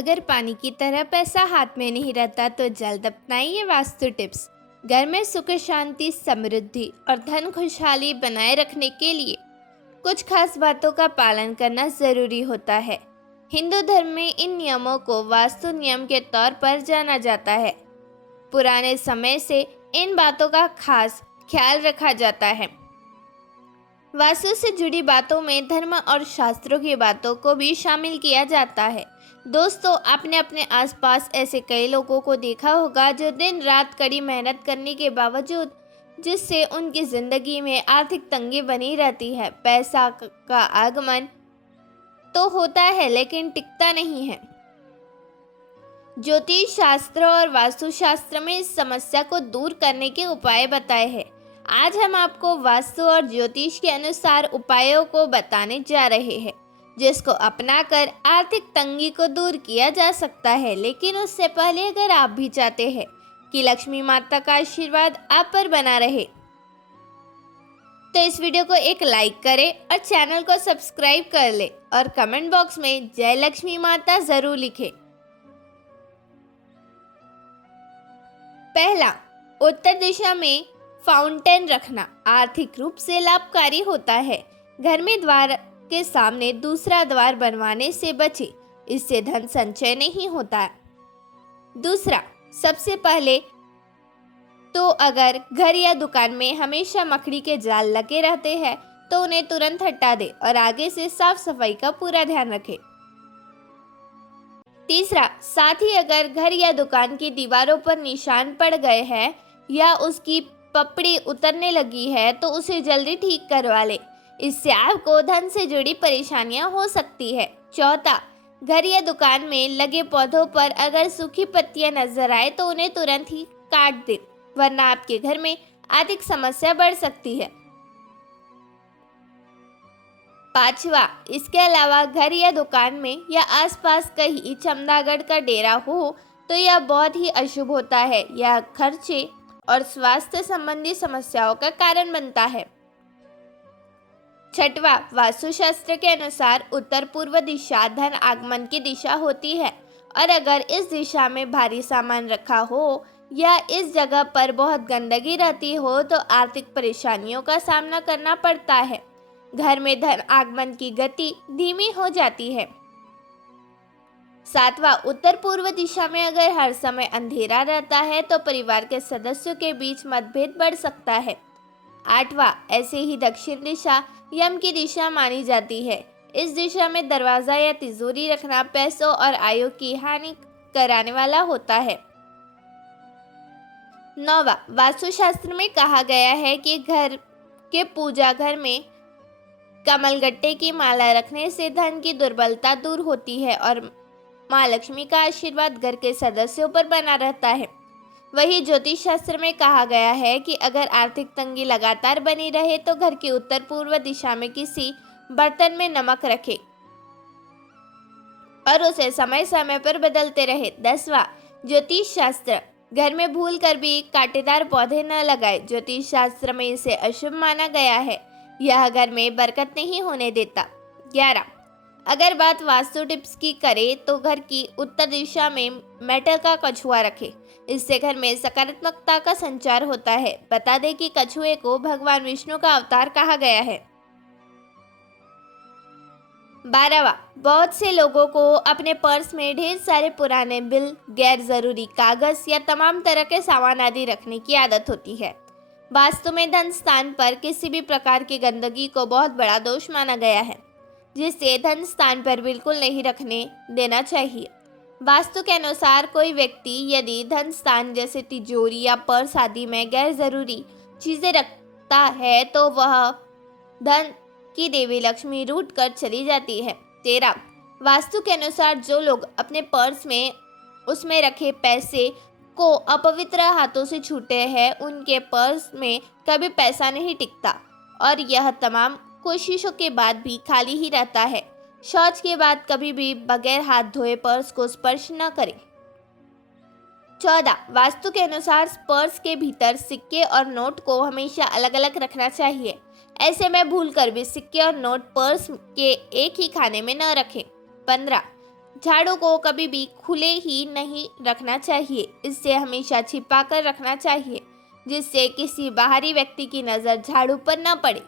अगर पानी की तरह पैसा हाथ में नहीं रहता तो जल्द अपनाइए वास्तु टिप्स। घर में सुख शांति समृद्धि और धन खुशहाली बनाए रखने के लिए कुछ खास बातों का पालन करना जरूरी होता है। हिंदू धर्म में इन नियमों को वास्तु नियम के तौर पर जाना जाता है। पुराने समय से इन बातों का खास ख्याल रखा जाता है। वास्तु से जुड़ी बातों में धर्म और शास्त्रों की बातों को भी शामिल किया जाता है। दोस्तों, आपने अपने आसपास ऐसे कई लोगों को देखा होगा जो दिन रात कड़ी मेहनत करने के बावजूद जिससे उनकी जिंदगी में आर्थिक तंगी बनी रहती है। पैसा का आगमन तो होता है लेकिन टिकता नहीं है। ज्योतिष शास्त्र और वास्तुशास्त्र में इस समस्या को दूर करने के उपाय बताए हैं। आज हम आपको वास्तु और ज्योतिष के अनुसार उपायों को बताने जा रहे हैं जिसको अपनाकर आर्थिक तंगी को दूर किया जा सकता है। लेकिन उससे पहले अगर आप भी चाहते हैं कि लक्ष्मी माता का आशीर्वाद आप पर बना रहे तो इस वीडियो को एक लाइक करें और चैनल को सब्सक्राइब कर ले और कमेंट बॉक्स में जय लक्ष्मी माता जरूर लिखें। पहला, उत्तर दिशा में फाउंटेन रखना आर्थिक रूप से लाभकारी होता है। घर में द्वार के सामने दूसरा द्वार बनवाने से बचे, इससे धन संचय नहीं होता है। दूसरा, सबसे पहले तो अगर घर या दुकान में हमेशा मकड़ी के जाल लगे रहते हैं तो उन्हें तुरंत हटा दे और आगे से साफ सफाई का पूरा ध्यान रखें। तीसरा, साथ ही अगर घर या दुकान की दीवारों पर निशान पड़ गए हैं या उसकी पपड़ी उतरने लगी है तो उसे जल्दी ठीक करवा ले, इससे आपको धन से जुड़ी परेशानियां हो सकती है। चौथा, घर या दुकान में लगे पौधों पर अगर सूखी पत्तियां नजर आए तो उन्हें तुरंत ही काट दे, वरना आपके घर में आर्थिक समस्या बढ़ सकती है। पांचवा, इसके अलावा घर या दुकान में या आसपास कहीं चमगादड़ का डेरा हो तो यह बहुत ही अशुभ होता है। यह खर्चे और स्वास्थ्य संबंधी समस्याओं का कारण बनता है। छठवा, वास्तुशास्त्र के अनुसार उत्तर पूर्व दिशा धन आगमन की दिशा होती है और अगर इस दिशा में भारी सामान रखा हो या इस जगह पर बहुत गंदगी रहती हो तो आर्थिक परेशानियों का सामना करना पड़ता है। घर में धन आगमन की गति धीमी हो जाती है। सातवां, उत्तर पूर्व दिशा में अगर हर समय अंधेरा रहता है तो परिवार के सदस्यों के बीच मतभेद बढ़ सकता है। आठवां, ऐसे ही दक्षिण दिशा यम की दिशा मानी जाती है। इस दिशा में दरवाजा या तिजोरी रखना पैसों और आयु की हानि कराने वाला होता है। नौवां, वास्तुशास्त्र में कहा गया है कि घर के पूजा घर में कमलगट्टे की माला रखने से धन की दुर्बलता दूर होती है और माँ लक्ष्मी का आशीर्वाद घर के सदस्यों पर बना रहता है। वही ज्योतिष शास्त्र में कहा गया है कि अगर आर्थिक तंगी लगातार बनी रहे तो घर की उत्तर पूर्व दिशा में किसी बर्तन में नमक रखें और उसे समय समय पर बदलते रहे। 10वां, ज्योतिष शास्त्र, घर में भूल कर भी कांटेदार पौधे न लगाए। ज्योतिष शास्त्र में इसे अशुभ माना गया है। यह घर में बरकत नहीं होने देता। 11, अगर बात वास्तु टिप्स की करें तो घर की उत्तर दिशा में मेटल का कछुआ रखें, इससे घर में सकारात्मकता का संचार होता है। बता दें कि कछुए को भगवान विष्णु का अवतार कहा गया है। 12वां, बहुत से लोगों को अपने पर्स में ढेर सारे पुराने बिल, गैर जरूरी कागज या तमाम तरह के सामान आदि रखने की आदत होती है। वास्तु में धन स्थान पर किसी भी प्रकार की गंदगी को बहुत बड़ा दोष माना गया है, जिसे धन स्थान पर बिल्कुल नहीं रखने देना चाहिए। वास्तु के अनुसार कोई व्यक्ति यदि धन स्थान जैसे तिजोरी या पर्स आदि में गैर जरूरी चीजें रखता है तो वह धन की देवी लक्ष्मी रूठ कर चली जाती है। 13, वास्तु के अनुसार जो लोग अपने पर्स में उसमें रखे पैसे को अपवित्र हाथों से छूटे हैं उनके पर्स में कभी पैसा नहीं टिकता और यह तमाम कोशिशों के बाद भी खाली ही रहता है। शौच के बाद कभी भी बगैर हाथ धोए पर्स को स्पर्श न करें। 14, वास्तु के अनुसार पर्स के भीतर सिक्के और नोट को हमेशा अलग अलग रखना चाहिए। ऐसे में भूलकर भी सिक्के और नोट पर्स के एक ही खाने में न रखें। 15, झाड़ू को कभी भी खुले ही नहीं रखना चाहिए, इससे हमेशा छिपा कर रखना चाहिए जिससे किसी बाहरी व्यक्ति की नज़र झाड़ू पर न पड़े।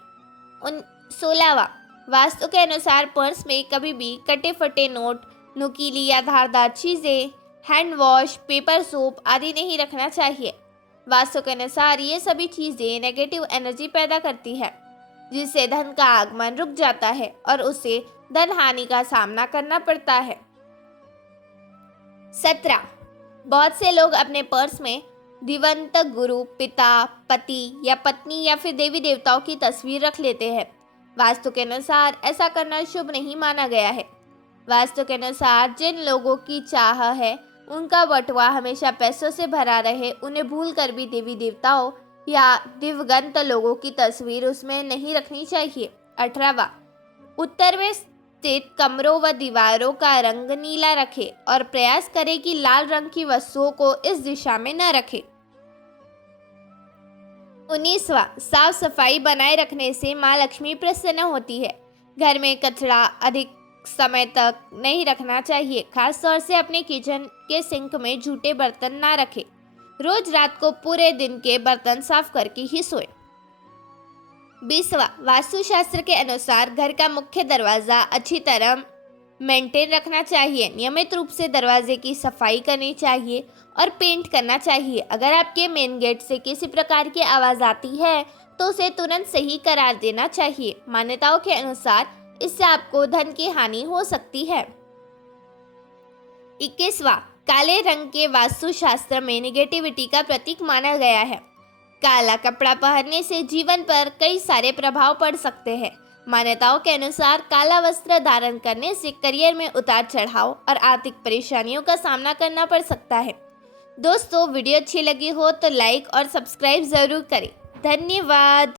16वां, वास्तु के अनुसार पर्स में कभी भी कटे फटे नोट, नुकीली या धारदार चीज़ें, हैंड वॉश, पेपर सोप आदि नहीं रखना चाहिए। वास्तु के अनुसार ये सभी चीज़ें नेगेटिव एनर्जी पैदा करती है जिससे धन का आगमन रुक जाता है और उसे धन हानि का सामना करना पड़ता है। 17, बहुत से लोग अपने पर्स में दिवंगत गुरु, पिता, पति या पत्नी या फिर देवी देवताओं की तस्वीर रख लेते हैं। वास्तु के अनुसार ऐसा करना शुभ नहीं माना गया है। वास्तु के अनुसार जिन लोगों की चाह है उनका बटुआ हमेशा पैसों से भरा रहे, उन्हें भूल कर भी देवी देवताओं या दिवंगत लोगों की तस्वीर उसमें नहीं रखनी चाहिए। 18वां, उत्तर में स्थित कमरों व दीवारों का रंग नीला रखें और प्रयास करें कि लाल रंग की वस्तुओं को इस दिशा में न रखें। 19वां, साफ सफाई बनाए रखने से माँ लक्ष्मी प्रसन्न होती है। घर में कचरा अधिक समय तक नहीं रखना चाहिए, खासतौर से अपने किचन के सिंक में जूठे बर्तन ना रखें। रोज रात को पूरे दिन के बर्तन साफ करके ही सोएं। 20वां, वास्तुशास्त्र के अनुसार घर का मुख्य दरवाज़ा अच्छी तरह मेंटेन रखना चाहिए। नियमित रूप से दरवाजे की सफाई करनी चाहिए और पेंट करना चाहिए। अगर आपके मेन गेट से किसी प्रकार की आवाज़ आती है तो उसे तुरंत सही करार देना चाहिए। मान्यताओं के अनुसार इससे आपको धन की हानि हो सकती है। 21वां, काले रंग के वास्तुशास्त्र में नेगेटिविटी का प्रतीक माना गया है। काला कपड़ा पहनने से जीवन पर कई सारे प्रभाव पड़ सकते हैं। मान्यताओं के अनुसार काला वस्त्र धारण करने से करियर में उतार चढ़ाव और आर्थिक परेशानियों का सामना करना पड़ सकता है। दोस्तों, वीडियो अच्छी लगी हो तो लाइक और सब्सक्राइब ज़रूर करें। धन्यवाद।